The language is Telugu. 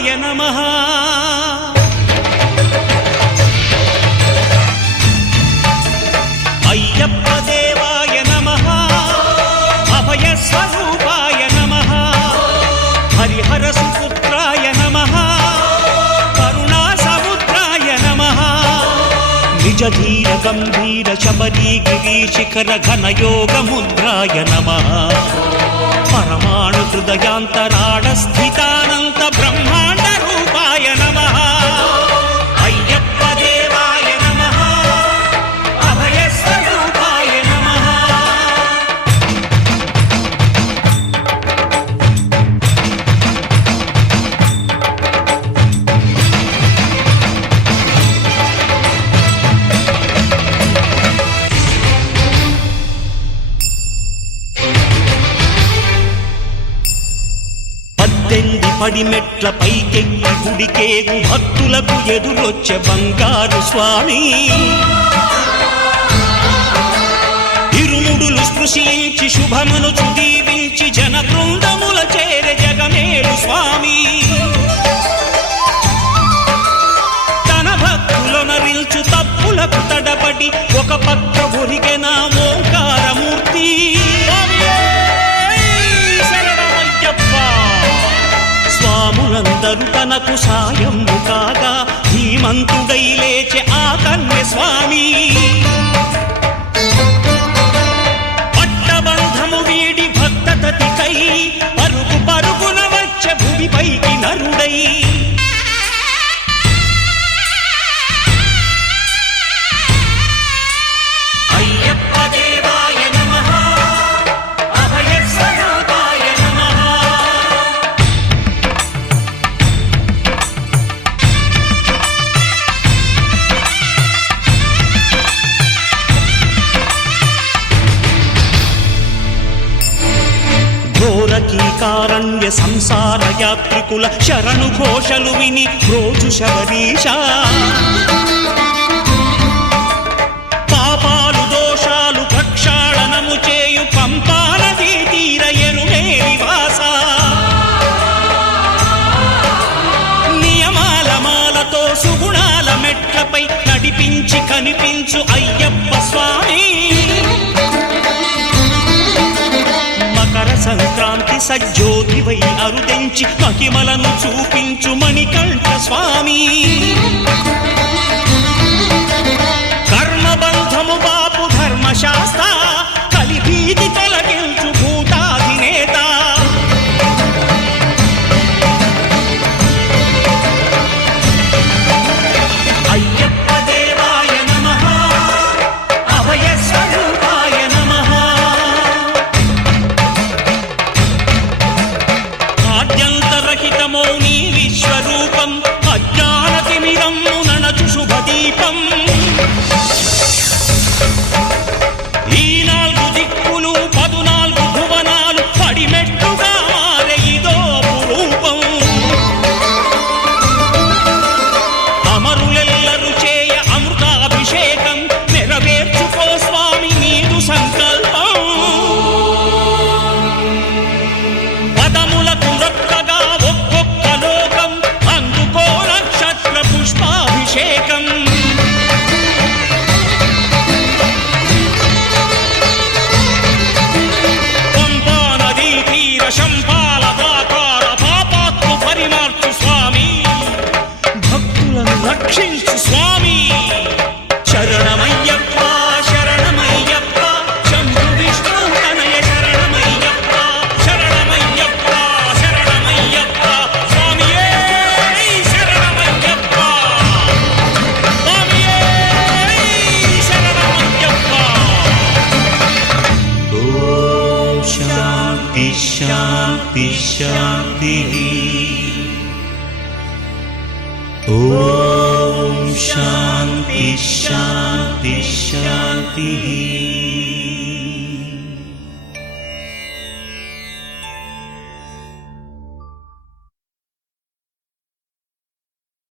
రూపాయ నమః. అయ్యప్ప దేవాయ నమః. అభయ స్వరూపాయ నమః. హరిహర సుపుత్రాయ నమః. కరుణా సముద్రాయ నమః. నిజ ధీర గంభీర శబరీ గిరి శిఖర ఘనయోగ ముద్రాయ నమః. పరమాణు హృదయాంతరాళ స్థితానంత బ్రహ్మాండ రూపాయ నమః. అయ్యప్ప దేవాయ నమః. అభయ స్వరూపాయ నమః. పడిమెట్ల పైకెక్కి గుడికేగు భక్తులకు ఎదురొచ్చే బంగారు స్వామి. ఇరుముడులు స్పృశించి శుభమును దీవించి జన బృందముల చేరే జగమేలు స్వామి. తన భక్తులనరిల్చు తప్పులకు తడబడి ఒక పక్క ఒరిగెన ఓంకారమూర్తి. స్వాములందరూ తనకు సాయము కాగా ధీమంతుడై లేచే ఆ కన్య స్వామి. పట్టబంధము వీడి భక్తతతికై పరుగు పరుగున వచ్చే భూమిపైకి నరుడై. అయ్యప్ప దేవాయ నమః. అభయ స్వరూపాయ నమః. ఘోరకీకారణ్య సంసార యాత్రికుల శరణు ఘోషలు విని రోజు శబరీష. పాపాలు దోషాలు ప్రక్షాళనము చేయు పంపా నదీ తీర ఎరుమే నివాస. నియమాల మాలతో సుగుణాల మెట్లపై నడిపించి కనిపించు అయ్యప్ప స్వామి. సంక్రాంతి సజ్జోతివై అరుదెంచి మహిమలను చూపించు మణికంఠ స్వామి. కర్మబంధము బాపు ధర్మశాస్త్ర కలిభీతి తొలగించు భూతాధినేత. అయ్యప్ప దేవాయ నమః. అభయ స్వరూపాయ నమః. ఆద్యంతరహితమో నీ విశ్వరూపం అజ్ఞానతిమిరమ్ము ననచు శుభదీపం. ఈ 4 దిక్కులు 14 భువనాలు పడిమెట్టుగా మారే ఇదో అపురూపం. అమరులెల్లరు చేయ అమృతాభిషేకం నెరవేర్చుకో స్వామి నీదు సంకల్పం. పదములకు రొక్కగా ఒక్కొక్క లోకం అందుకో నక్షత్ర పుష్పాభిషేకం. పంపా నదీ తీర శంపాల దాకార పాపాత్ము పరిమార్చు స్వామి. భక్తులను రక్షించు స్వామి. శరణమయ్యప్ప శరణమయ్యప్ప శంభు విష్ణు తనయ శరణమయ్యప్ప. శరణమయ్యప్ప శరణమయ్యప్ప స్వామియే శరణమయ్యప్ప. స్వామియే శరణమయ్యప్ప. ఓం శాంతి శాంతి శాంతి. ఓం శాంతి శాంతి శాంతి.